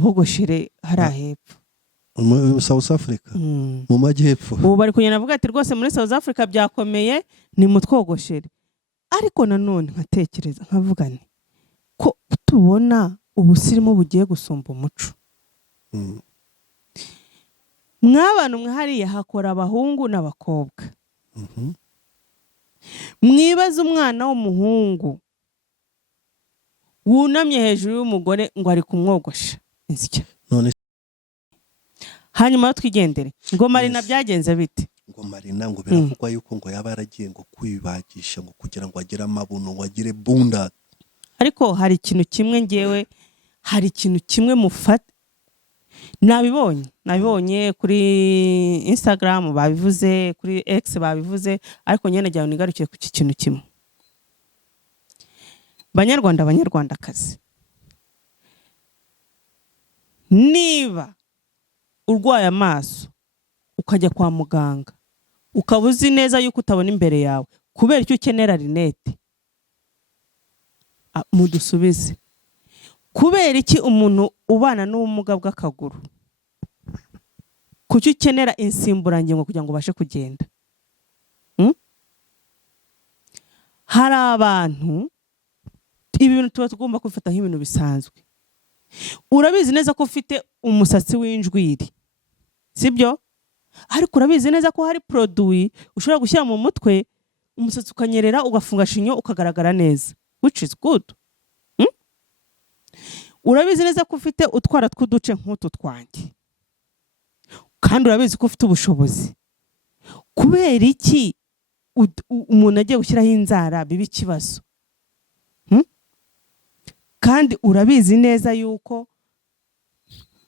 abogoshere hari ahepfo mu South Africa mu majyepfo. ubu bari kugenda bavuga ati rwose muri South Africa byakomeye ni mutwogoshere. Ariko nanone nkatekereza nkavuga nti ko tubona ubusirimu bugiye gusumba umuco. Mw'abantu mwe hariya hakora abahungu n'abakobwa. Mwibaza umwana w'umuhungu wunamye hejuru y'umugore ngo ari kumwogosha insya. None hanyuma twigendere ngo Marina byagenze bite? ngo Marina ngo biravugwa yuko ngo yaba yaragiye ngo kwibagisha ngo kugira ngo agire amabuno ngo agire bunda. Ariko hari ikintu kimwe ngewe, hari ikintu kimwe mufata nabibonye kuri Instagram babivuze, kuri X babivuze, ariko nyene najya nigarukiye ku kintu kimwe. Banyarwandakazi, niba urwaye amaso ukajya kwa muganga ukabuzi neza yuko utabona imbere yawe kubera icyo ukenera rinete, mudusubize. Kubera iki umuntu ubana n'ubumuga bw'akaguru kuki ukenera insimburangingo kugira ngo ubashe kugenda? Hari abantu ibi bintu tuba tugomba kwifata nk'ibintu bisanzwe. Urabizi neza ko ufite umusatsi w'injwiri, sibyo? Ariko urabizi neza ko hari produit ushobora gushyira mu mutwe umusatsi ukanyerera ugafunga shinyo ukagaragara neza, which is good. Urabizi neza ko ufite utwara tw'uduce nk'utu twanjye, kandi urabizi ko ufite ubushobozi. Kubera iki umuntu agiye gushyiraho inzara biba ikibazo? Kandi urabizi neza yuko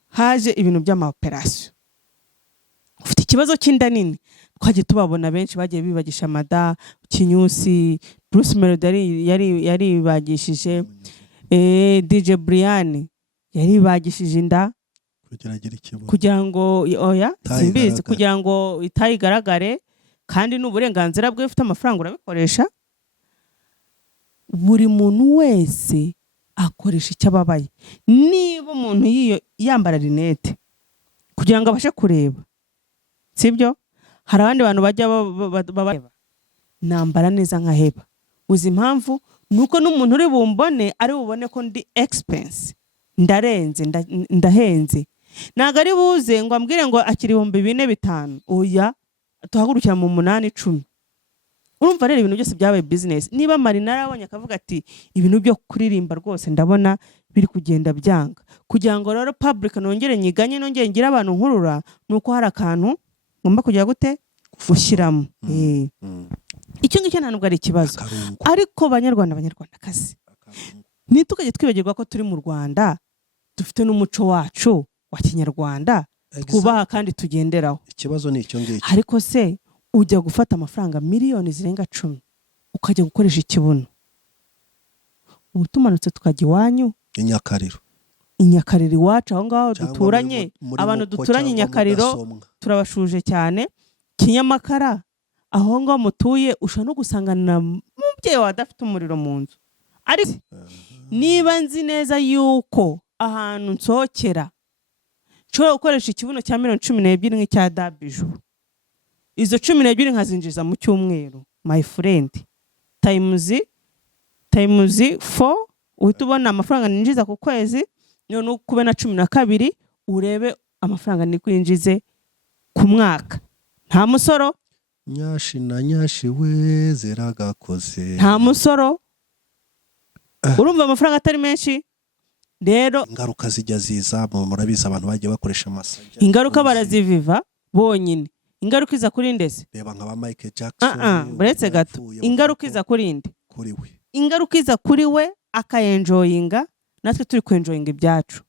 haje ibintu by'amaoperasiyo. Ufite ikibazo cy'inda nini, twagiye tubabona benshi bagiye bibagisha amada, Kinyusi, Bruce Melody yari bagishije, DJ Brian yari bagishije inda kugira ngo oya simbizi kugira ngo itayigaragare, kandi n'uburenganzira bwe ufite amafaranga urabikoresha. Buri muntu wese akoresha icyo ababaye. Niba umuntu yambara rinete kugira ngo abashe kureba, sibyo? Hari abandi bantu bajya baba nambara neza nkaheba. Uzi impamvu? Nuko n'umuntu uri bumbone ari bubone ko ndi expense, ndarenze, ndahenze. Naga ari buze ngo ambwire ngo akiri 4,500. Oya, tuhagurukira mu 8-10. Urumva rero ibintu byose byabaye business. Niba Marina arabonye akavuga ati ibintu byo kuririmba rwose ndabona biri kugenda byanga, kugira ngo rero public nongere nyiganye nongere ngira abantu nkurura, nuko hari akantu ngomba kujya gute gushyiramo. Icyo ngicyo ntabwo ari ikibazo. Ariko banyarwandakazi, nitukajye twibagirwa ko turi mu Rwanda, dufite n'umuco wacu wa Kinyarwanda twubaha kandi tugenderaho. Ikibazo ni icyo ngicyo. Ariko se ujya gufata amafaranga miliyoni zirenga 10 ukajya gukoresha ikibuno, ubu tumanutse tukajya iwanyu Inyakariro iwacu aho ngaho duturanye, abantu duturanye Inyakariro turabashuje cyane. Kinyamakara aho ngaho mutuye ushobora no gusangana mubyeyi wadafite umuriro mu nzu. Ariko niba nzi neza yuko ahantu nsokera nshobora gukoresha ikibuno cya 12 nk'icya Dabiju, izo 12 nkazinjiza mu cyumweru, my friend, times 4 uhita ubona amafaranga ninjiza ku kwezi. None ukube na 12 urebe amafaranga ni kwinjize ku mwaka. Nta musoro nyashi na nyashi we zeragakoze, nta musoro. Urumva amafaranga atari menshi. Rero ingaruka zijya ziza, murabiza abantu bagiye bakoresha amasajya, ingaruka baraziviva bonyine. Ingaruka iza kuri ndese reba nka ba Michael Jackson, buretse gato. Ingaruka iza kuri nde? Kuri we. Ingaruka iza kuri we akayenjoyinga, natwe turi kwenjoyinga ibyacu.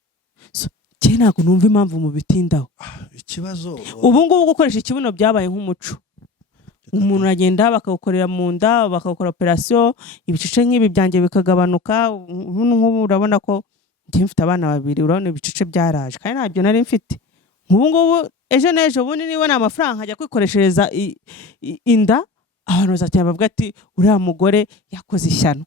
So cye ntago numva impamvu mu bitindaho. Ikibazo ubu ngubu gukoresha ikibuno byabaye nk'umuco. Umuntu agenda bakagukorera mu nda, bakagukora operation, ibice nk'ibi byanjye bikagabanuka. Nk'ubu urabona ko njye mfite abana 2, urabona ibice byaraje, kandi ntabyo nari mfite. Ubu ngubu ejo n'ejo bundi niwe na amafaranga hajya kwikoreshereza inda, abantu bazacyaba bavuga ati uriya mugore yakoze ishyano.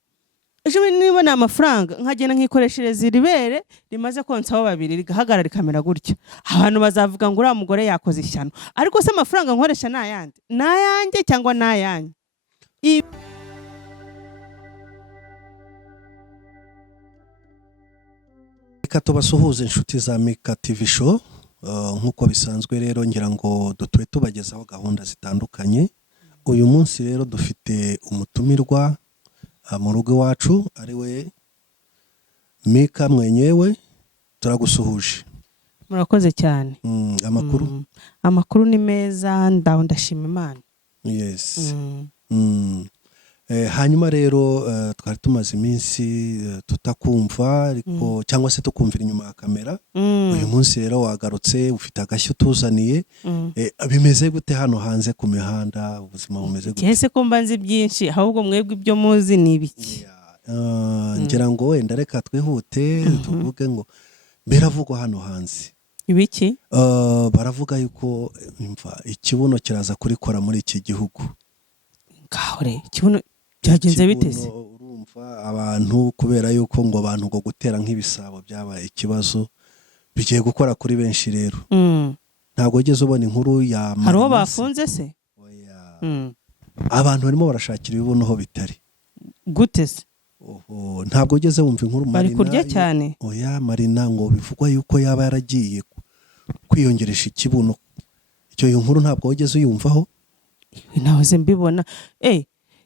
ejo niba ni amafaranga nkagenda nkikoreshereza iribere rimaze konsaho babiri rigahagarara rikamera gutya, abantu bazavuga ngo uriya mugore yakoze ishyano. Ariko se amafaranga nkoresha ni ayandi, ni ayanjye cyangwa ni ayanyu? Reka tubasuhuze inshuti za Mika TV show. Nk'uko bisanzwe rero ngira ngo dutuye tubagezaho gahunda zitandukanye. Uyu munsi rero dufite umutumirwa mu rugo iwacu ari we Mika mwenyewe, turagusuhuje. Murakoze cyane. Amakuru? Amakuru ni meza, ndashima Imana. Yes. Hanyuma rero twari tumaze iminsi tutakumva ariko cyangwa se tukumvira inyuma ya kamera. Uyu munsi rero wagarutse ufite agashya utuzaniye. Bimeze gute hano hanze ku mihanda, ubuzima bumeze gute? Kese ko mbanze byinshi, ahubwo mwebwe ibyo muzi ni ibiki? Ngira ngo wenda reka twihute tuvuge ngo biravugwa hano hanze ibiki. Baravuga yuko imva ikibuno kiraza kurikora muri iki gihugu. Ngahore ikibuno byagenze biteze? Urumva abantu kubera yuko ngo abantu ngo gutera nk'ibisabo byabaye ikibazo, bigiye gukora kuri benshi rero. Ntabwo ugeze ubona inkuru ya Marina? Hariho bafunze se? Abantu barimo barashakira ibibuno aho bitari. Gute se? Ntabwo ugeze wumva inkuru Marina? Bari kurya cyane. Oya, Marina ngo bivugwa yuko yaba yaragiye kwiyongeresha ikibuno. Icyo inkuru ntabwo ugeze uyumvaho? Nahoze mbibona.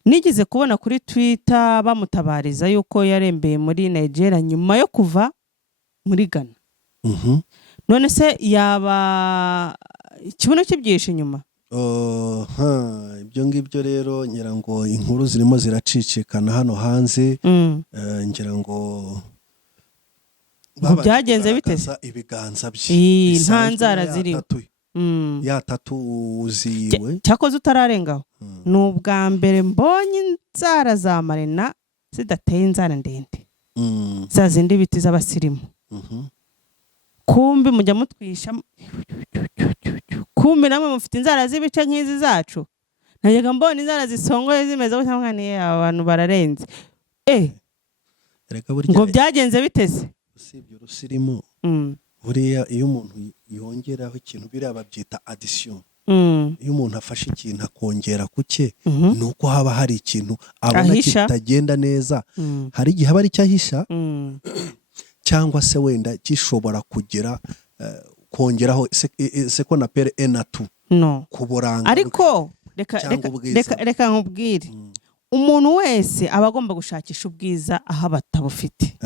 Nigeze kubona kuri Twitter bamutabariza yuko yarembeye muri Nigeria nyuma yo kuva muri Ghana. None se yaba ikibuno kibyishe inyuma? Ibyo ngibyo rero ngira ngo inkuru zirimo ziracicikana hano hanze. Ngira ngo byagenze biteze ibiganza bye nta nzara ziriho. Ya tatu uziwe cyakoze utararengaho. Ni ubwa mbere mbonye inzara za Marina zidateye inzara ndende, za zindi biti z'abasirimu. Kumbi mujya mutwisha, kumbi namwe mufite inzara z'ibice nk'izi zacu. Najyaga mbona inzara zisongoye zimeze gutya nkaniye abantu bararenze. Ngo byagenze biteze? Usibye urusirimu, buriya iyo umuntu yongeraho ikintu biriya babyita addition. Iyo umuntu afashe ikintu akongera kuke, nuko haba hari ikintu abona kitagenda neza. Hari igihe aba ari cyo ahisha, cyangwa se wenda gishobora kugira kongeraho seko na pere enatu kuburanga. Ariko reka nkubwire, umuntu wese aba agomba gushakisha ubwiza aho batabufite.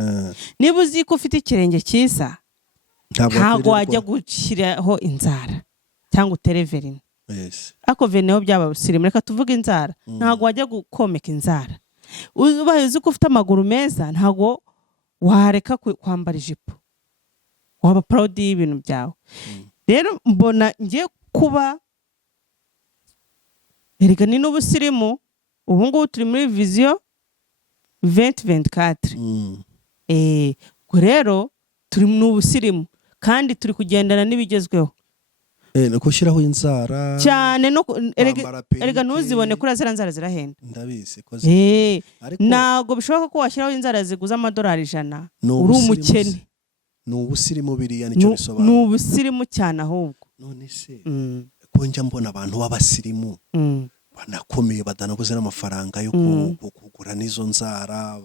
Niba uzi ko ufite ikirenge cyiza, ntabwo wajya gushyiraho inzara cyangwa utereverine. Ako veneho byaba usirimu. Reka tuvuge inzara, ntabwo wajya gukomeka inzara. Ubaye uzi ko ufite amaguru meza, ntabwo wareka kwambara ijipo, waba proud y'ibintu byawe. Rero mbona ngiye kuba erega ni n'ubusirimu. Ubu ngubu turi muri vision 2024. Rero turi n'ubusirimu kandi turi kugendana n'ibigezweho. Gushyiraho inzara cyane no erega ntuzibone kuri azira nzara zirahenda. Ndabizi ko ntabwo bishoboka ko washyiraho inzara ziguza $100 uri umukene. Ni ubusirimu biriya nicyo bisobanura. Ni ubusirimu cyane ahubwo. None se ko njya mbona abantu b'abasirimu banakomeye badanabuze n'amafaranga yo kugura n'izo nzara,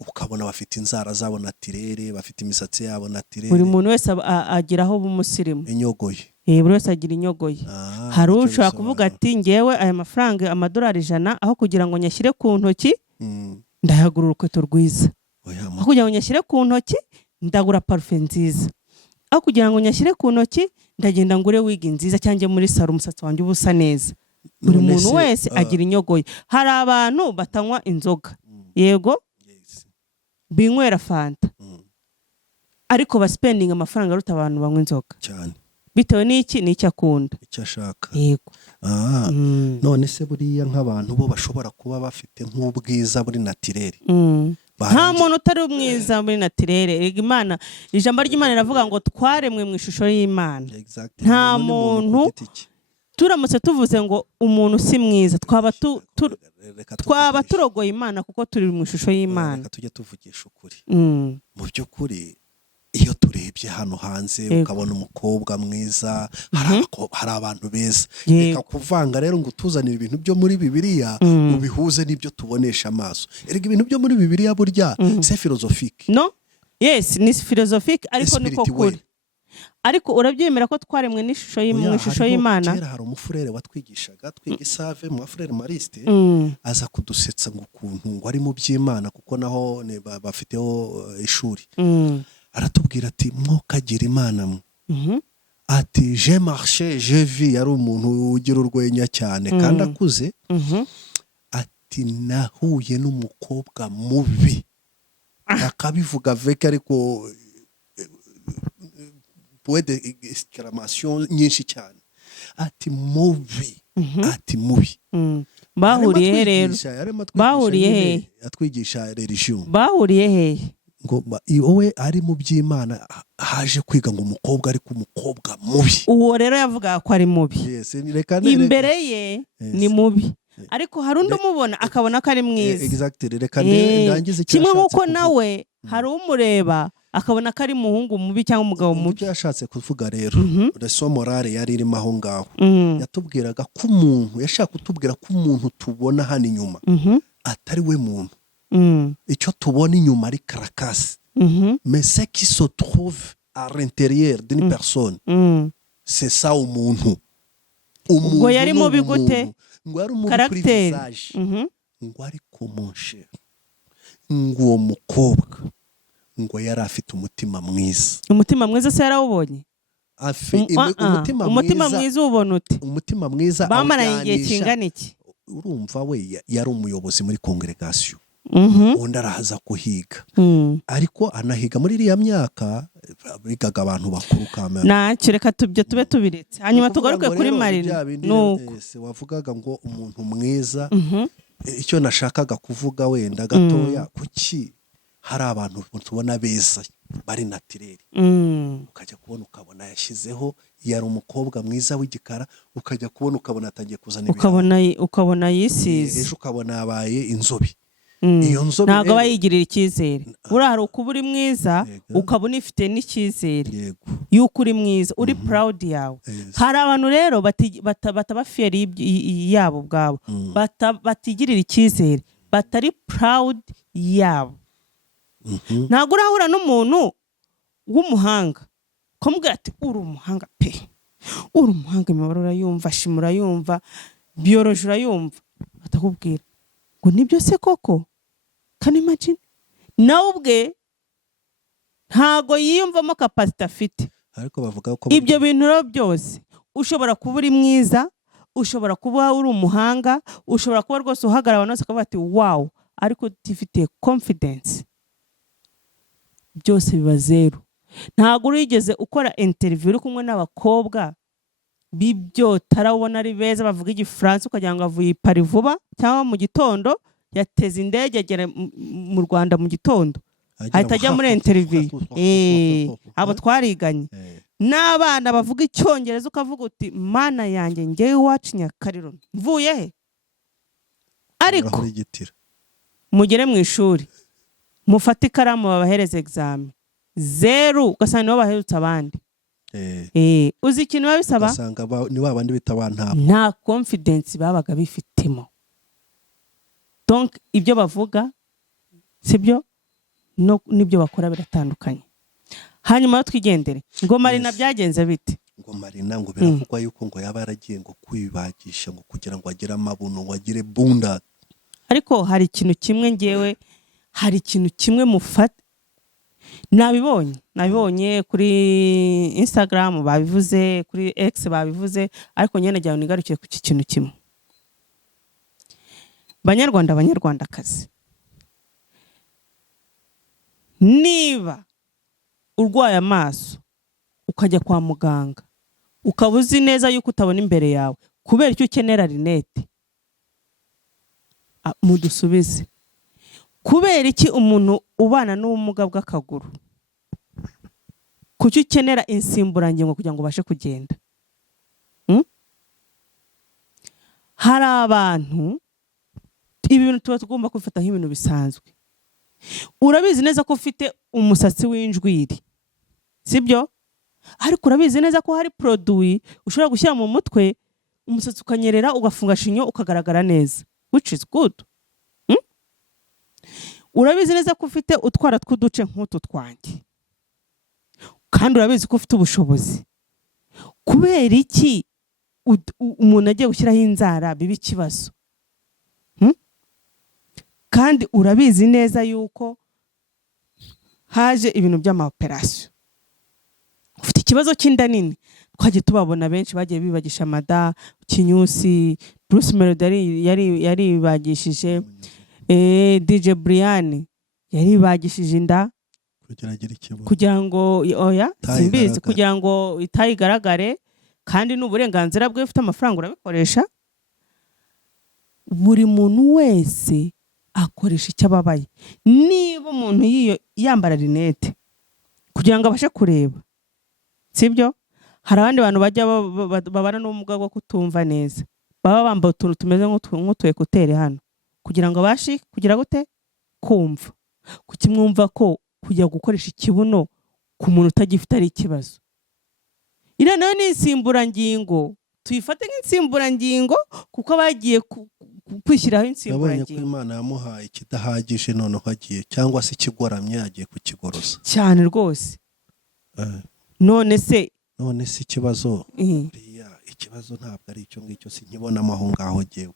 ukabona bafite inzara zabo natirere, bafite imisatsi yabo natirere. Buri muntu wese agiraho b'umusirimu. Inyogoye. Buri wese agira inyogoye. Hari ushaka kuvuga ati ngewe aya mafaranga $100 aho kugira ngo nyashyire ku ntoki ndayagura urukweto rwiza. Aho kugira ngo nyashyire ku ntoki ndagura parufe nziza. Aho kugira ngo nyashyire ku ntoki ndagenda ngure wigi nziza cyangwa muri salo umusatsi wanjye ubusa neza. Buri muntu wese agira inyogoye. Hari abantu batanywa inzoga, yego binywera fanta, ariko baspending amafaranga aruta abantu banywa inzoga cyane bitewe n'icyo akunda, icyo ashaka. Yego. None se buriya nk'abantu bo bashobora kuba bafite nk'ubwiza buri natirere. Nta muntu utari umwiza muri natirere. Imana, ijambo ry'Imana riravuga ngo twaremwe mu ishusho y'Imana. Nta muntu turamutse tuvuze ngo umuntu si mwiza twaba turogoye Imana kuko turi mu ishusho y'Imana. Reka tujye tuvugisha ukuri. Mu by'ukuri iyo turebye hano hanze ukabona umukobwa mwiza, hari abantu beza, reka kuvanga rero ngo utuzanire ibintu byo muri Bibiliya ubihuze n'ibyo tubonesha amaso. Erega ibintu byo muri Bibiliya burya c'est philosophique. No? Yes, ni philosophique ariko niko kuri. Ariko urabyemera ko twaremwe n'ishusho y'Imana? Kera hari umufurere watwigishaga twiga isave mu Frere Mariste, aza kudusetsa ngo ukuntu ngo ari mu by'Imana kuko naho bafiteho ishuri. Aratubwira ati mwokagira Imana mwe. Ati je marché je vis, yari umuntu ugira urwenya cyane kandi akuze. Ati nahuye n'umukobwa mubi, akabivuga veke ariko point d'exclamation nyinshi cyane. Ati mubi, ati mubi. Bahuriye rero, bahuriye atwigisha religion. Bahuriye he? Ngo wowe ari mu by'Imana haje kwiga ngo umukobwa ari ku mukobwa mubi. Uwo rero yavuga ko ari mubi. Imbere ye ni mubi. Ariko hari undi umubona akabona ko ari mwiza. Exactly. Reka ndangize kimwe nkuko nawe hari umureba akabona ko ari muhungu mubi cyangwa umugabo mubi. Icyo yashatse kuvuga rero, reso morale yari irimo aho ngaho. Yatubwiraga ko umuntu yashaka kutubwira ko umuntu tubona hano inyuma atari we muntu. Icyo tubona inyuma ari carcasse. Mais ce qui se trouve à l'intérieur d'une personne, c'est ça umuntu. Ngo yari mubi gute? Ngo ari mubi kuri visage. Ngo ari komonshe. Ngo uwo mukobwa ngo yari afite umutima mwiza. Umutima mwiza se yarawubonye? Umutima mwiza ubona ute? Umutima mwiza bamaranye igihe kingana iki? Urumva we yari umuyobozi muri congregation. Undi arahaza kuhiga. Ariko anahiga muri iriya myaka bigaga abantu bakuru kamera. Nacyo reka tube tubiretse. Hanyuma tugaruke kuri Marina. Nuko wavugaga ngo umuntu mwiza, icyo nashakaga kuvuga wenda gatoya, kuki hari abantu tubona beza bari naturel. Ukajya kubona ukabona yashyizeho yari umukobwa mwiza w'igikara, ukajya kubona ukabona atangiye kuzana ibintu. Ukabona yisize. Ejo ukabona yabaye inzobe. Ntabwo bayigirira icyizere. Hari ukuba uri mwiza ukabona ifite n'icyizere yuko uri mwiza, uri proud yawe. Hari abantu rero bataba fier yabo ubwabo, batigirira icyizere, batari proud yabo. Ntabwo urahura n'umuntu w'umuhanga kumubwira ati uri umuhanga pe, uri umuhanga, imibare urayumva, shima urayumva, biology urayumva, atakubwira ngo nibyo se koko. Can you imagine? Nawe ubwe ntago yiyumvamo capacity afite. Ariko bavuga ko ibyo bintu rero byose ushobora kuba uri mwiza, ushobora kuba uri umuhanga, ushobora kuba rwose uhagarara abantu bose akavuga ati wow, ariko utifite confidence, byose biba zero. Ntago urigeze ukora interview uri kumwe n'abakobwa bibyo tarabona ari beza bavuga igifaransa ukagira ngo avuye Paris vuba cyangwa mu gitondo yateze indege agera mu Rwanda mu gitondo ahita ajya muri interview. Abo twariganye n'abana bavuga icyongereza ukavuga uti mana yanjye ngewe iwacu Nyakariro mvuye he? Ariko mugere mu ishuri mufate ikaramu babahereza examen zero ugasanga nibo baherutse abandi. Uzi ikintu babisaba? Ugasanga ni babandi bitabantaba. Nta confidence babaga bifitemo. Donc ibyo bavuga sibyo nibyo bakora biratandukanye. Hanyuma twigendere ngo Marina byagenze bite? Ngo Marina ngo biravugwa yuko ngo yaba yaragiye ngo kwibagisha ngo kugira ngo agire amabuno ngo agire bunda. Ariko hari ikintu kimwe ngewe, hari ikintu kimwe mufata nabibonye kuri Instagram babivuze, kuri X babivuze, ariko nyene jya unigarukiye ku kintu kimwe. Banyarwandakazi, niba urwaye amaso ukajya kwa muganga ukaba uzi neza yuko utabona imbere yawe kubera icyo ukenera rinete, mudusubize. Kubera iki umuntu ubana n'ubumuga bw'akaguru kuki ukenera insimburangingo kugira ngo ubashe kugenda? hari abantu ibi bintu tuba tugomba kubifata nk'ibintu bisanzwe. Urabizi neza ko ufite umusatsi w'injwiri, sibyo? Ariko urabizi neza ko hari produit ushobora gushyira mu mutwe umusatsi ukanyerera, ugafunga shinyo, ukagaragara neza, which is good. Urabizi neza ko ufite utwara tw'uduce nk'utu twanjye, kandi urabizi ko ufite ubushobozi. Kubera iki umuntu agiye gushyiraho inzara biba ikibazo? Kandi urabizi neza yuko haje ibintu by'amaoperasiyo. Ufite ikibazo cy'inda nini, twagiye tubabona benshi bagiye bibagisha amada, Kinyusi, Bruce Melody yari bagishije, DJ Brian yari bagishije inda kugira ngo oya simbizi, kugira ngo itayigaragare, kandi n'uburenganzira bwe, ufite amafaranga urabikoresha. Buri muntu wese akoresha icyo ababaye. Niba umuntu yambara rinete kugira ngo abashe kureba, sibyo? Hari abandi bantu bajya babana n'ubumuga bwo kutumva neza, baba bambaye utuntu tumeze nk'utu ekuteri hano kugira ngo abashe kugira gute kumva. Kukimwumva ko kujya gukoresha ikibuno ku muntu utagifite ari ikibazo. Iriya nayo ni insimburangingo, tuyifate nk'insimburangingo kuko bagiye kwishyiraho insimburangingo. Yabonye ko Imana yamuhaye ikidahagije, noneho agiye cyangwa se ikigoramye yagiye kukigoroza cyane rwose. None se ikibazo ikibazo ntabwo ari icyo ngicyo, sinkibonamo aho ngaho gewe.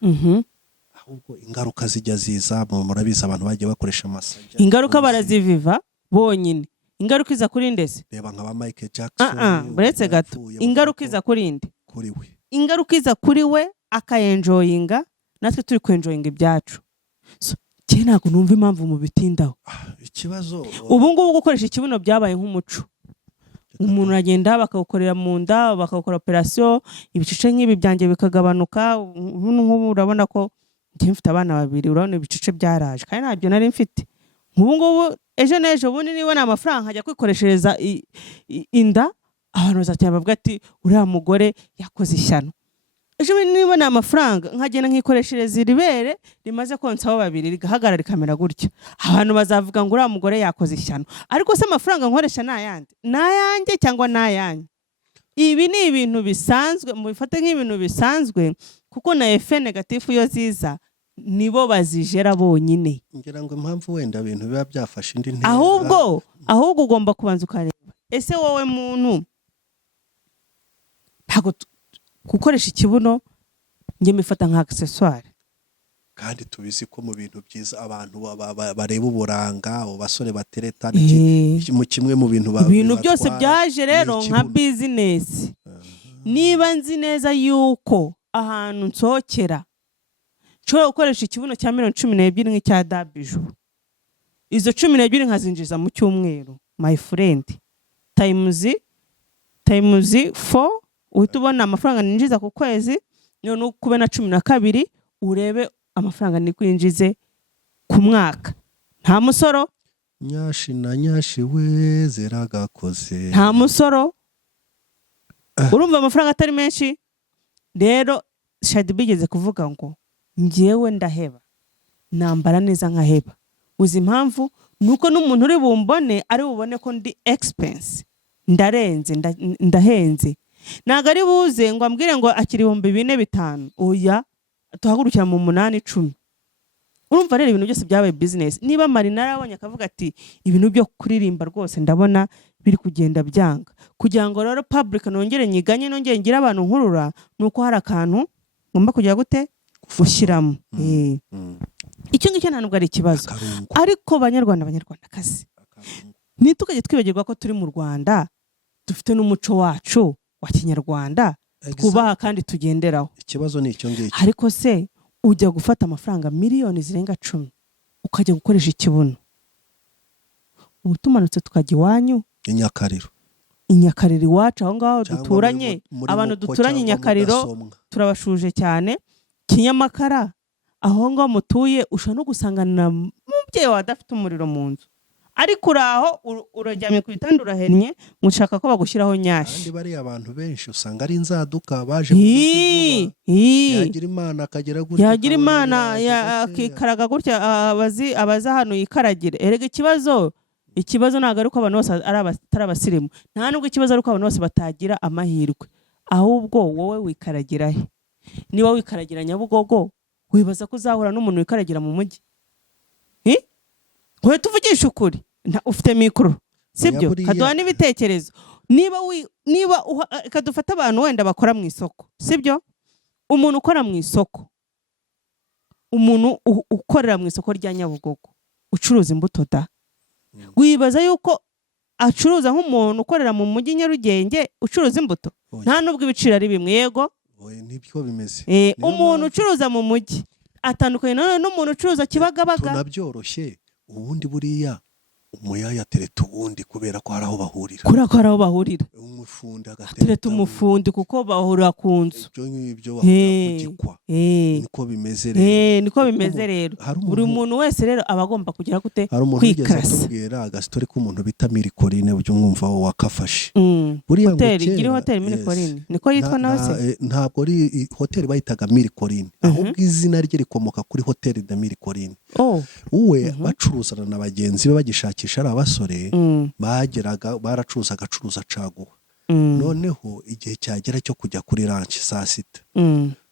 Ahubwo ingaruka zijya ziza, murabizi abantu bagiye bakoresha amasajya, ingaruka baraziviva bonyine. Ingaruka iza kuri ndese, reba nka ba Michael Jackson, buretse gato, ingaruka iza kuri nde? Kuri we. Ingaruka iza kuri we, akayenjoyinga, natwe turi kwenjoyinga ibyacu. Cye ntabwo numva impamvu mu bitindaho. Ikibazo ubu ngubu gukoresha ikibuno byabaye nk'umuco. Umuntu agenda bakawukorera mu nda, bakawukora operasiyo, ibice nk'ibi byanjye bikagabanuka. Nk'ubu urabona ko njye mfite abana 2, urabona ibice byaraje, kandi ntabyo nari mfite. Nk'ubu ngubu ejo n'ejo bundi niba nta mafaranga nkajya kwikoreshereza inda, abantu bazacyana bavuga ati uriya mugore yakoze ishyano. Ejo niba nta mafaranga nkagenda nkikoreshereza iribere rimaze konsaho 2 rigahagarara rikamera gutya, abantu bazavuga ngo uriya mugore yakoze ishyano. Ariko se amafaranga nkoresha n'ayanjye cyangwa n'ayanjye? Ibi ni ibintu bisanzwe, mubifate nk'ibintu bisanzwe, kuko na effet negative yo ziza nibo bazijera bonyine. Ngira ngo impamvu wenda ibintu biba byafashe indi ntera. Ahubwo ugomba kubanza ukareba, ese wowe muntu ntago gukoresha ikibuno nge mifata nka accessoire. Kandi tubizi ko mu bintu byiza abantu bareba uburanga, abo basore batereta mu kimwe mu bintu ibintu byose byaje rero nka business. Niba nzi neza yuko ahantu nsokera nshobora gukoresha ikibuno cya 12 nk'icya Dabiju, izo 12 nkazinjiza mu cyumweru, my friend, times 4 uhita ubona amafaranga ninjiza ku kwezi. None ukube na 12 urebe amafaranga ni kwinjize ku mwaka. Nta musoro nyashi na nyashi we zeragakoze, nta musoro. Urumva amafaranga atari menshi. Rero Shadi bigeze kuvuga ngo ngewe ndaheba, nambara neza nkaheba. Uzi impamvu? Nuko n'umuntu uri bumbone ari bubone ko ndi expense, ndarenze, ndahenze. Naga ari buze ngo ambwire ngo akiri 4,500, oya tuhagurukira mu 8-10. Urumva rero ibintu byose byabaye business. Niba Marina arabonye akavuga ati ibintu byo kuririmba rwose ndabona biri kugenda byanga, kugira ngo rero public nongere nyiganye, nongere ngira abantu nkurura, nuko hari akantu ngomba kujya gute gushyiramo. Icyo ngicyo nta nubwo ari ikibazo. Ariko banyarwandakazi, nitukaje twibagirwa ko turi mu Rwanda, dufite n'umuco wacu wa Kinyarwanda twubaha kandi tugenderaho. Ikibazo ni icyo ngicyo. Ariko se ujya gufata amafaranga miliyoni zirenga 10 ukajya gukoresha ikibuno, ubu tumanutse tukajya iwanyu Inyakariro iwacu aho ngaho duturanye, abantu duturanye Inyakariro turabashuje cyane. Kinyamakara aho ngaho mutuye ushobora no gusangana n'umubyeyi wadafite umuriro mu nzu, ariko uraho urajyamye ku bitanda urahennye mushaka ko bagushyiraho kandi nyashi. bariya abantu benshi usanga ari inzaduka baje mu mujyi vuba, yagira imana akagera gutya yagira akabona imana biraje gakeya. akikaraga gutya, abaza hano yikaragire. Erega ikibazo ntabwo ari uko abantu bose atari abasirimu, nta nubwo ikibazo ari uko abantu bose batagira amahirwe, ahubwo wowe wikaragira he? Niba wikaragira Nyabugogo wibaza ko uzahura n'umuntu wikaragira mu mujyi? Wowe tuvugisha ukuri, ufite mikoro sibyo, kaduha n'ibitekerezo. Niba kadufata abantu wenda bakora mu isoko sibyo, umuntu ukora mu isoko, umuntu ukorera mu isoko rya Nyabugogo ucuruza imbuto da, wibaza yuko acuruza nk'umuntu ukorera mu mujyi Nyarugenge ucuruza imbuto? Nta nubwo ibiciro ari bimwe. Yego nibyo bimeze. Umuntu ucuruza mu mujyi atandukanye n'umuntu ucuruza Kibagabaga. Tunabyoroshye ubundi buriya umuyaya atereta ubundi kubera ko hari aho bahurira. Umufundi atereta umufundi kuko bahurira ku nzu. Ibyo ngibyo bakugikwa. Niko bimeze rero. Niko bimeze rero. Buri muntu wese rero aba agomba kugira gute kwikarasa. Tubwira agastori k'umuntu bita Mirikorine ujye umwumva wo wakafashe. Buriya hoteli Mirikorine niko yitwa nawe se? Ntabwo ari hoteli bayitaga Mirikorine, ahubwo izina rye rikomoka kuri hoteli de Mirikorine. Uwe bacuruzana na bagenzi be bagishakisha ari abasore, baracuruza agacuruza caguwa. Noneho igihe cyagera cyo kujya kuri lunch saa sita,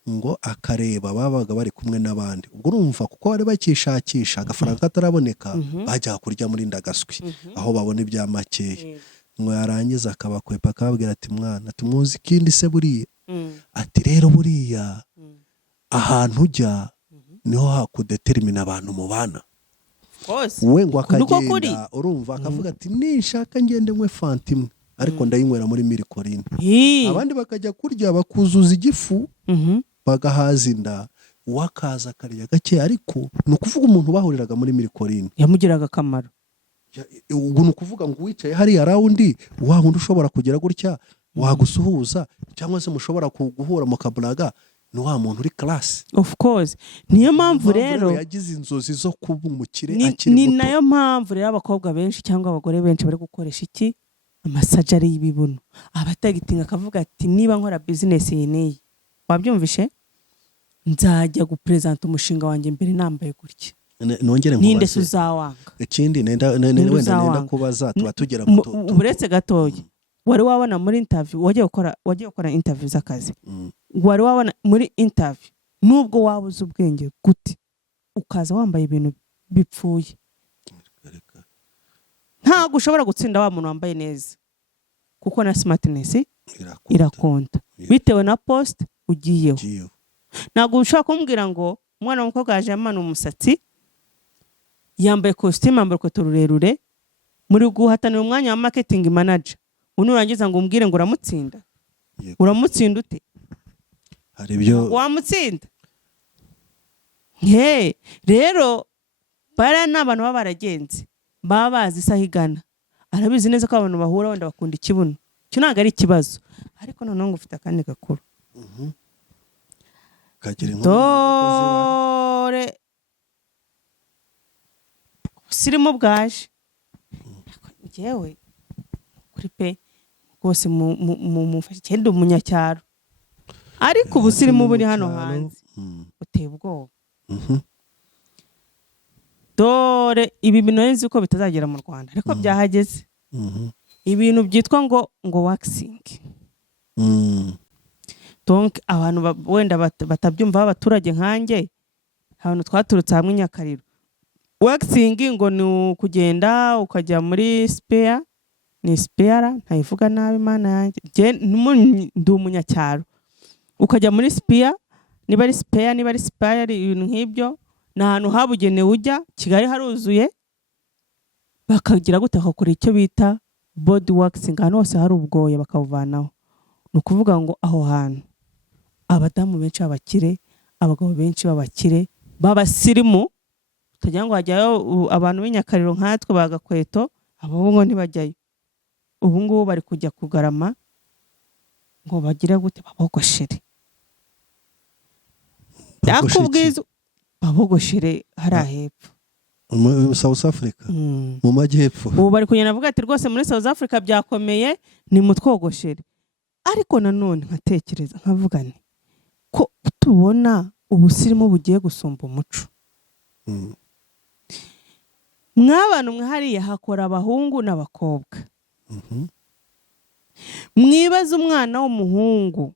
ngo akareba babaga bari kumwe n'abandi, ubwo urumva kuko bari bakishakisha agafaranga kataraboneka, bajya kurya muri Ndagaswi aho babona ibya makeya. Ngo yarangiza akabakwepa akababwira ati mwana tumuzi ikindi se buriya, ati rero buriya ahantu ujya niho hakudetermina abantu mubana. We ngo akagenda urumva akavuga ati nishaka ngende nkwe fanta imwe ariko ndayinywera muri Mirikorine. Abandi bakajya kurya bakuzuza igifu bagahaza inda, wakaza akarya gake, ariko ni ukuvuga umuntu bahuriraga muri Mirikorine yamugiraga akamaro. Ubu ni ukuvuga ngo wicaye hariya rawundi wa wundi ushobora kugera gutya wagusuhuza, cyangwa se mushobora guhura mu kaburaga ni wa muntu uri class. Of course, niyo mpamvu rero yagize inzozi zo kuba umukire akiri muto. Ni nayo mpamvu rero abakobwa benshi cyangwa abagore benshi bari gukoresha iki amasajari y'ibibuno, abatagitinga akavuga ati niba nkora business iyi wabyumvishe, nzajya gupresenta umushinga wanjye mbere nambaye gutya. Nongere ninde suzawanga ikindi nenda kubaza tuba tugera mu uretse gatoya. Wari wabona muri interview wagiye gukora interview z'akazi, wari wabona muri interview nubwo wabuze ubwenge gute ukaza wambaye ibintu bipfuye? Ntabwo ushobora gutsinda wa muntu wambaye neza, kuko na smartness irakonta bitewe na post ugiyeho. Ntabwo ushobora kumbwira ngo umwana w'umukobwa yaje amana umusatsi, yambaye costume, yambaye urukweto rurerure, muri guhatanira umwanya wa marketing manager, unurangiza ngo umbwire ngo uramutsinda. Uramutsinda ute? Hari ibyo wamutsinda. Rero bara n'abantu baba baragenze, baba bazi isahigana, arabizi neza ko abantu bahura wenda bakunda ikibuno, cyo ntabwo ari ikibazo, ariko noneho ngo ufite akandi gakuru. Dore sirimo bwaje njyewe kuri pe rwose mufashe cyenda umunyacyaro, ariko ubusirimu buri hano hanze uteye ubwoba. Dore ibi bintu nzi ko bitazagera mu Rwanda, ariko byahageze. Ibintu byitwa ngo waxing. Donc abantu wenda batabyumva abaturage nkanjye, abantu twaturutse hamwe Nyakariro. Waxing ngo ni kugenda ukajya muri spare, ni spare ntayivuga nabi mana yanjye, ndi umunyacyaro. Ukajya muri spare, niba ari spare niba ari spare ibintu nk'ibyo, na ahantu habugenewe ujya. Kigali haruzuye, bakagira gute bakora icyo bita body waxing, ahantu hose hari ubwoya bakawuvanaho. Ni ukuvuga ngo aho hantu abadamu benshi babakire, abagabo benshi babakire, babasirimu, utagira ngo hajyayo abantu b'Inyakariro nkatwe bagakweto, abo ngo ntibajyayo. Ubu ngubu bari kujya kugarama ngo bagire gute babogoshere. Yakubwiza babogoshere hari ahepfo. South Africa mu majyepfo. ubu bari kugenda avuga ati rwose muri South Africa byakomeye ni mutwogoshere. Ariko nanone nkatekereza nkavuga nti ko tubona ubusirimu bugiye gusumba umuco. Mw'abantu mwe hariya hakora abahungu n'abakobwa. Mwibaza umwana w'umuhungu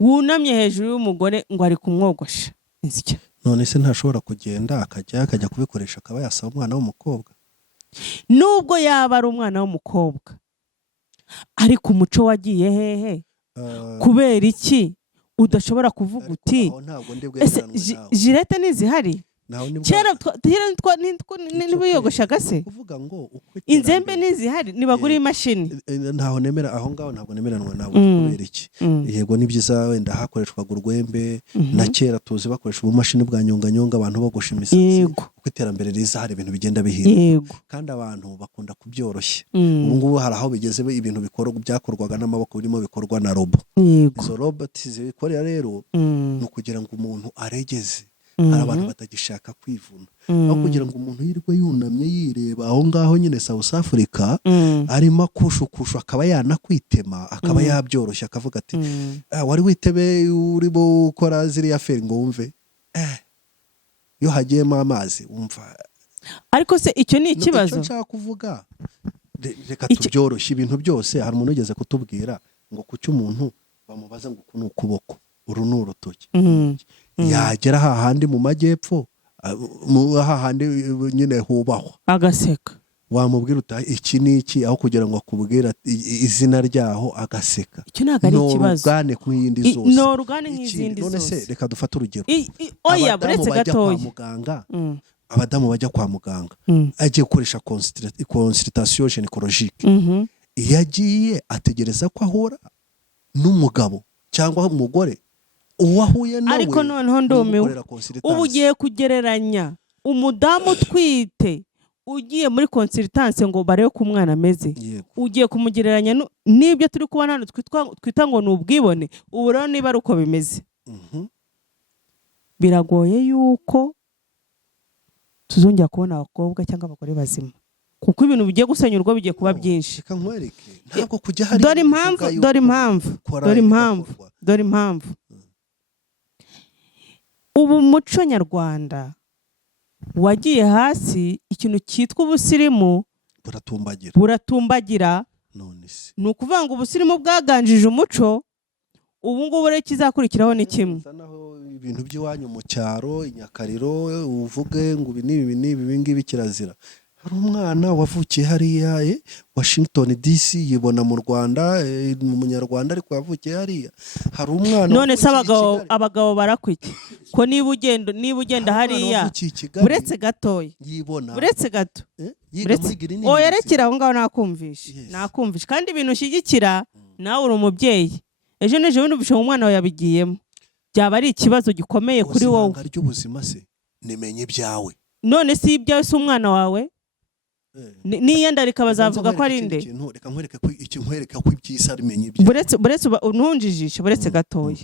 wunamye hejuru y'umugore ngo ari kumwogosha. None se ntashobora kugenda akajya kubikoresha akaba yasaba umwana w'umukobwa? Nubwo yaba ari umwana w'umukobwa, ariko umuco wagiye hehe? Kubera iki udashobora kuvuga uti jirete ntizihari? Kera ntibiyogoshaga se? Inzembe ntizihari, nibagura imashini. Ntaho nemera aho ngaho, ntabwo nemeranwa nabo. Kubera iki? Yego ni byiza wenda hakoreshwaga urwembe, na kera tuzi bakoresha ubumashini bwa nyonganyonga abantu bogosha imisatsi. Uko iterambere riza hari ibintu bigenda bihinduka, kandi abantu bakunda kubyoroshya. Ubu ngubu hari aho bigeze ibintu byakorwaga n'amaboko birimo bikorwa na robo. Izo robot zikorera rero ni ukugira ngo umuntu aregeze. Hari abantu batagishaka kwivuna, aho kugira ngo umuntu yirwe yunamye yireba aho ngaho nyine South Africa arimo akushukusha akaba yanakwitema akaba yabyoroshya akavuga ati wari witebe urimo ukora ziriya feri ngo wumve yo hagiyemo amazi wumva. Ariko se icyo ni ikibazo nshaka kuvuga. Reka tubyoroshye ibintu byose. Hari umuntu ugeze kutubwira ngo kuki umuntu bamubaza ngo uku ni ukuboko, uru ni urutoki. Yagera hahandi mu majyepfo, hahandi nyine hubahwa, agaseka. Wamubwira uta iki ni iki, aho kugira ngo akubwira izina ryaho agaseka. Icyo ntabwo ari ikibazo. N'urugane nk'iyindi zose. N'urugane nk'izindi zose. None se reka dufate urugero. Oya buretse gatoya. Abadamu bajya kwa muganga agiye gukoresha consultation gynecologique. Iyo agiye ategereza ko ahura n'umugabo cyangwa umugore uwahuye nawe. Ariko noneho ndumiwe, ubu ugiye kugereranya umudamu utwite ugiye muri consultance ngo barebe ko umwana ameze. Ugiye kumugereranya n'ibyo turi kubona hano twita ngo ni ubwibone. Ubu rero niba ari uko bimeze, biragoye yuko tuzongera kubona abakobwa cyangwa abagore bazima, kuko ibintu bigiye gusenyurwa bigiye kuba byinshi. Ntabwo kujya hari. Dore impamvu ubu muco nyarwanda wagiye hasi. Ikintu cyitwa ubusirimu buratumbagira. Ni ukuvuga ngo ubusirimu bwaganjije umuco. Ubu ngubu rero kizakurikiraho ni kimwe. Ibintu by'iwanyu mu cyaro, inyakariro, uvuge ngo ibi ngibi kirazira. Hari umwana wavukiye hariya Washington DC yibona mu Rwanda, mu munyarwanda ariko yavukiye hariya. Hari umwana none se abagabo barakwiki ko niba ugenda hariya buretse gatoya yibona buretse gato oya rekera aho ngaho nakumvisha kandi ibintu ushyigikira nawe uri umubyeyi. Ejo n'ejo bundi ubisha umwana wawe yabigiyemo, byaba ari ikibazo gikomeye kuri wowe. Ubuzima ry'ubuzima se nimenye ibyawe. None si ibyawe si umwana wawe. Niyenda reka bazavuga ko ari nde. Reka nkwereka ko ibyisa arimenye ibyawe. Buretse untunjijishe buretse gatoya.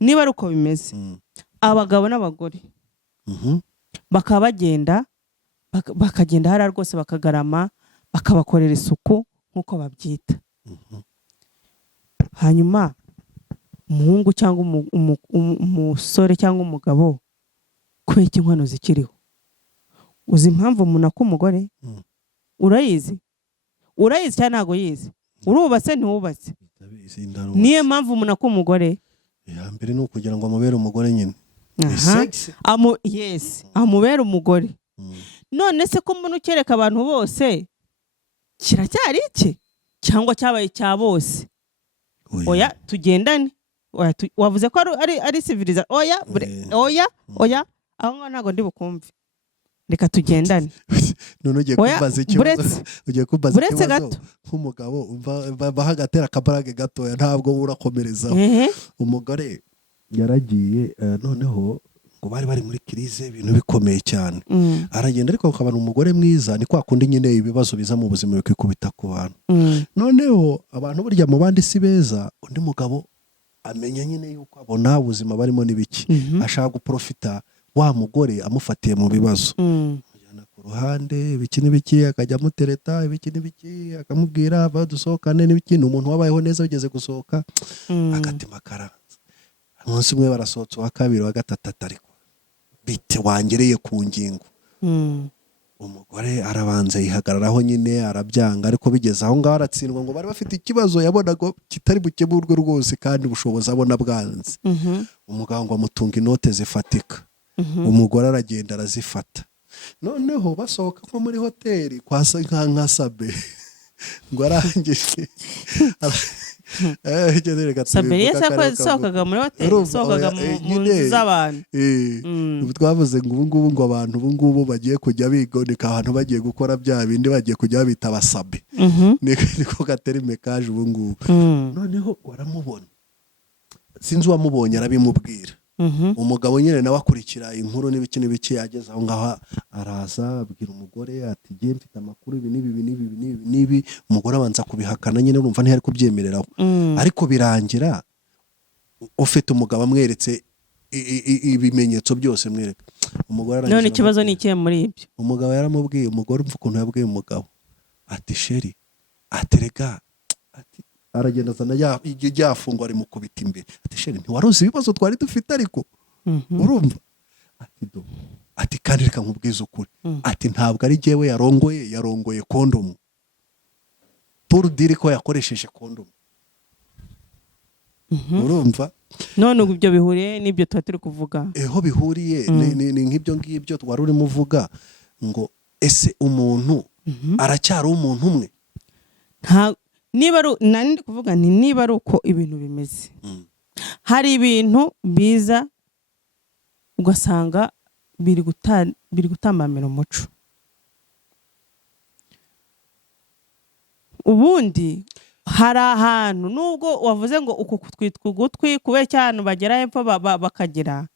Niba ari uko bimeze, abagabo n'abagore bakaba bakagenda hariya rwose bakagarama bakabakorera isuku nk'uko babyita. Hanyuma umuhungu cyangwa umusore cyangwa umugabo kubera inkwano zikiriho. Uzi impamvu umuntu ak'umugore? Urayizi cyane ntago yizi. Urubatse ntiwubatse? Niyo mpamvu umuntu ak'umugore mbere ni ukugira ngo amubere umugore nyine. Yes, amubere umugore. None se ko umuntu ukereka abantu bose kiracyari iki cyangwa cyabaye cya bose? Oya tugendane. Wavuze ko ari civiliza. Oya aho ngaho ntago ndi bukumve. Reka tugendane. None ugiye kubaza ikibazo nk'umugabo bahagatera akabarage gatoya ntabwo urakomerezaho. Umugore yaragiye noneho ngo bari muri krize ibintu bikomeye cyane. Aragenda ariko akabana umugore mwiza. Ni kwa kundi nyine ibibazo biza mu buzima bikikubita ku bantu. Noneho abantu burya mu bandi si beza. Undi mugabo amenya nyine yuko abona ubuzima barimo n'ibiki, ashaka guprofita wa mugore amufatiye mu bibazo mujyana ku ruhande ibiki n'ibiki akajya amutereta ibiki n'ibiki akamubwira badusohokane n'ibiki ni umuntu wabayeho neza ugeze gusohoka agatima karanze umunsi umwe barasohotse wa kabiri wa gatatu ariko bite wangereye ku ngingo umugore arabanza yihagararaho nyine arabyanga ariko bigeze aho ngaho aratsindwa ngo bari bafite ikibazo yabonaga kitari bukemurwe rwose kandi ubushobozi abona bwanze umugabo ngo amutunga inote zifatika umugore aragenda arazifata noneho basohoka nko muri hoteli kwa nka Sabe ngo arangije Sabe yasohokaga muri hoteli yasohokaga mu nzu z'abantu twavuze ngo ubu ngubu ngo abantu ubu ngubu bagiye kujya bigondeka ahantu bagiye gukora bya bindi bagiye kujya bita abasabe niko gaterime kaje ubu ngubu noneho waramubona sinzi uwamubonye arabimubwira umugabo nyine nawe akurikira inkuru n'ibiki ageze aho ngaho araza abwira umugore ati ngiye mfite amakuru ibi n'ibi umugore abanza kubihakana nyine urumva ntiyari kubyemereraho ariko birangira ufite umugabo amweretse ibimenyetso byose mwereka umugore none ikibazo ni ikihe muri ibyo umugabo yaramubwiye umugore umva ukuntu yabwiye umugabo ati sheri aterega ati aragenda azana yafungwa ari mukubita imbere ati sheri ntiwaruzi ibibazo twari dufite ariko urumva ati kandi reka nkubwize ukuri ati ntabwo ari jyewe yarongoye kondomu pour dire ko yakoresheje kondomu urumva none ubwo ibyo bihuriye n'ibyo tuba turi kuvuga eho bihuriye ni nk'ibyo ngibyo twari urimo uvuga ngo ese umuntu aracyari umuntu umwe niba ari kuvuga ni niba ari uko ibintu bimeze hari ibintu biza ugasanga biri gutambamira umuco ubundi hari ahantu nubwo wavuze ngo uku twitwa ugutwi kubera cyane bagera hepfo bakagera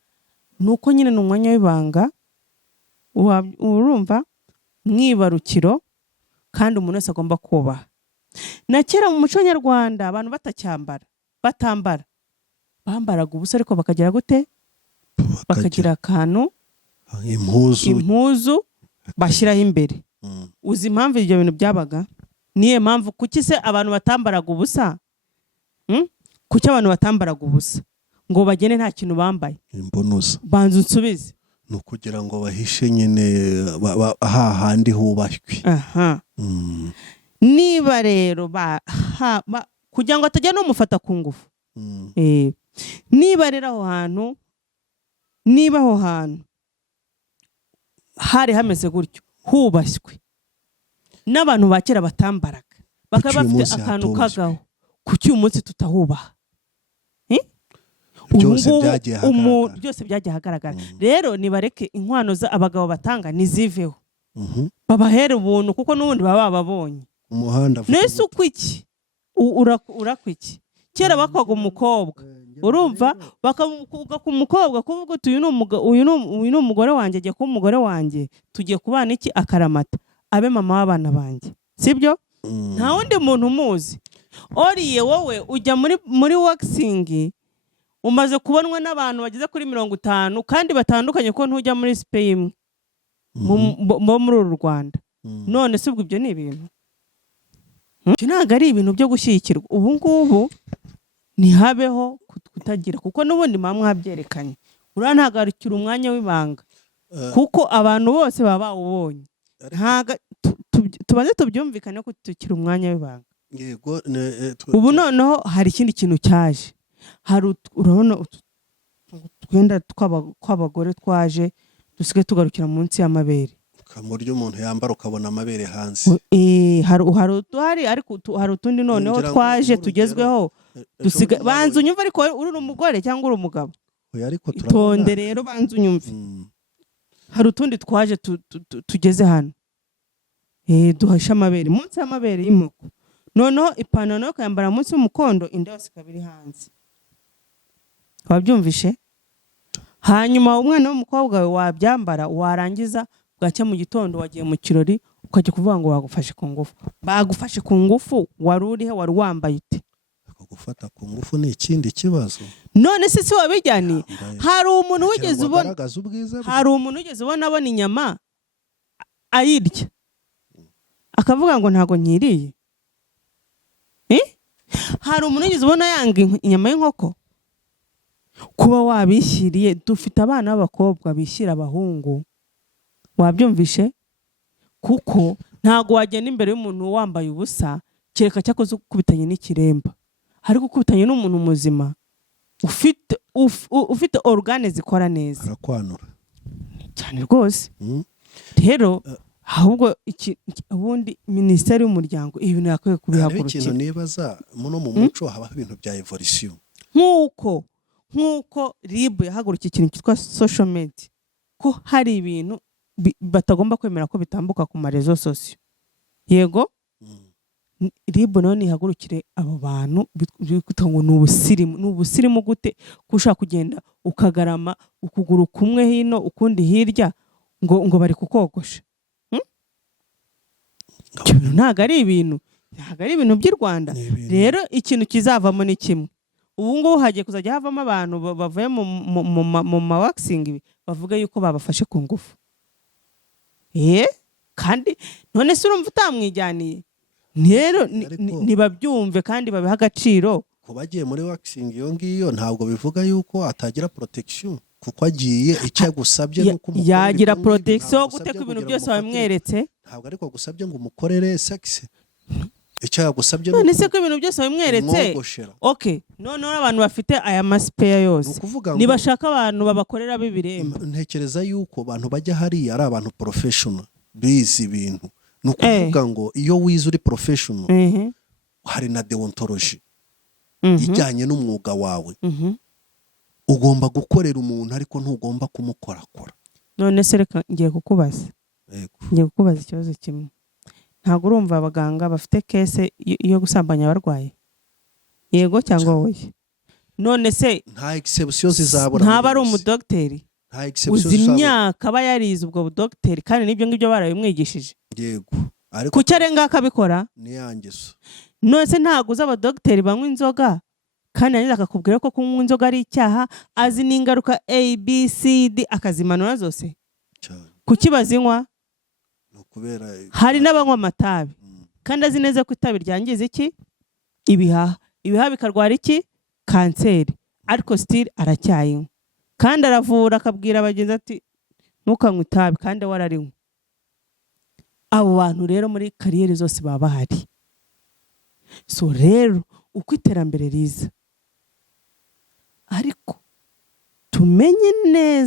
nuko nyine ni umwanya w'ibanga urumva mwibarukiro kandi umuntu wese agomba kubaha na kera mu muco nyarwanda abantu batambara bambaraga ubusa ariko bakagira gute bakagira akantu impuzu bashyiraho imbere uzi impamvu ibyo bintu byabaga niyo mpamvu kuki se abantu batambaraga ubusa kuki abantu batambaraga ubusa ngo bagene nta kintu bambaye imbonuza banza unsubize ni ukugira ngo bahishe nyine hahandi hubashywe niba rero kugira ngo atajya n'umufata ku ngufu niba rero aho hantu hari hameze gutyo hubashywe n'abantu ba kera batambaraga bakaba bafite akantu kagaho kuki uyu munsi tutahubaha byose byagiye ahagaragara rero nibareke inkwano abagabo batanga niziveho babahere ubuntu kuko n'ubundi baba bababonye umuhanda nese uko iki urakwiki kera bakwaga umukobwa urumva bakavuga ku mukobwa kuvuga uti uyu ni umugore wanjye agiye kuba umugore wanjye tugiye kubana iki akaramata abe mama w'abana banjye sibyo nta wundi muntu umuzi oriye wowe ujya muri waxing umaze kubonwa n'abantu bageze kuri 50 kandi batandukanye ko ntujya muri sipe imwe bo muri uru Rwanda none se ubwo ibyo ni ibintu ntabwo ari ibintu byo gushyigikirwa ubu ngubu ntihabeho kutagira kuko n'ubundi mwabyerekanye uriya ntagarukira umwanya w'ibanga kuko abantu bose baba bawubonye tubanze tubyumvikane ko tukiri umwanya w'ibanga ubu noneho hari ikindi kintu cyaje urabona twenda tw'abagore twaje dusigaye tugarukira munsi y'amabere buryo umuntu yambara ukabona amabere hanze hari ariko hari utundi noneho twaje tugezweho banza unyumve ariko uri umugore cyangwa uri umugabo itonde rero banza unyumve hari utundi twaje tugeze hano duhasha amabere munsi y'amabere y'imoko noneho ipantaro nayo ukayambara munsi y'umukondo inda yose ikaba iri hanze wabyumvishe hanyuma umwana w'umukobwa we wabyambara warangiza bwacya mu gitondo wagiye mu kirori ukajya kuvuga ngo bagufashe ku ngufu wari urihe wari wambaye ute gufata ku ngufu ni ikindi kibazo. none se wabijyaniye. Yambaye. hari umuntu Kugira wigeze ngo ubona agaragaze ubwiza bwe. hari umuntu wigeze abona inyama ayirya akavuga ngo ntago nkiriye. Hari umuntu wigeze ubona yanga inyama y'inkoko. Kuba wabishyiriye, dufite abana b'abakobwa bishyira abahungu, wabyumvishe, kuko ntago wagenda imbere y'umuntu wambaye ubusa kereka cyakoze ukubitanye n'ikiremba, ariko ukubitanye n'umuntu muzima ufite organe zikora neza arakwanura cyane rwose. Rero ahubwo ubundi minisiteri y'umuryango ibintu yakwiye kubihagurukira. ikintu nibaza muno mu muco habaho ibintu bya evolution, nk'uko RIB yahagurukiye ikintu cyitwa social media, ko hari ibintu batagomba kwemera ko bitambuka ku marezo sosiyo. Yego, RIB none ihagurukire abo bantu ngo ni ubusirimu gute kushaka kugenda ukagarama ukuguru kumwe hino ukundi hirya ngo bari kukogosha. Ntago ari ibintu by'i Rwanda. Rero ikintu kizavamo ni kimwe. Ubu ngubu hagiye kuzajya havamo abantu bavuye mu mawaxing bavuga yuko babafashe ku ngufu. Kandi none se urumva utamwijyaniye. Rero nibabyumve kandi babiha agaciro. Kuba agiye muri waxing iyo ngiyo ntabwo bivuga yuko atagira protection, kuko agiye icyo agusabye nuko yagira protection gute ko ibintu byose wabimweretse. Ntabwo ariko gusabye ngo umukorere sex, icyo yagusabye none se ko ibintu byose wabimweretse. Okay, none abantu bafite aya maspare yose nibashaka abantu babakorera b'ibiremba. Ntekereza yuko abantu bajya hariya ari abantu professional bizi ibintu. Ni ukuvuga ngo iyo wize uri professional hari na deontology ijyanye n'umwuga wawe. Ugomba gukorera umuntu ariko ntugomba kumukorakora. None se reka ngiye kukubaza ikibazo kimwe. Ntabwo urumva abaganga bafite case yo gusambanya abarwayi? Yego cyangwa wowe? None se nta exception zizabura. Ntaba ari umudokiteri uzi imyaka aba yarize ubwo budokiteri kandi n'ibyo ngibyo barabimwigishije. Yego, ariko kuki arenga akabikora? Ni yangeso. None se ntabwo uzi abadokiteri banywa inzoga kandi yangiza akakubwira ko kunywa inzoga ari icyaha, azi n'ingaruka ABCD akazimanura zose? Kuki bazinywa? Hari n'abanywa amatabi kandi azi neza ko itabi ryangiza iki? Ibihaha bikarwara iki? Kanseri, ariko still aracyayinywa kandi aravura akabwira abagenzi ati ntukanywe itabi kandi wararinywa. Abo bantu rero muri kariyeri zose baba bahari. So rero uko iterambere riza, ariko tumenye neza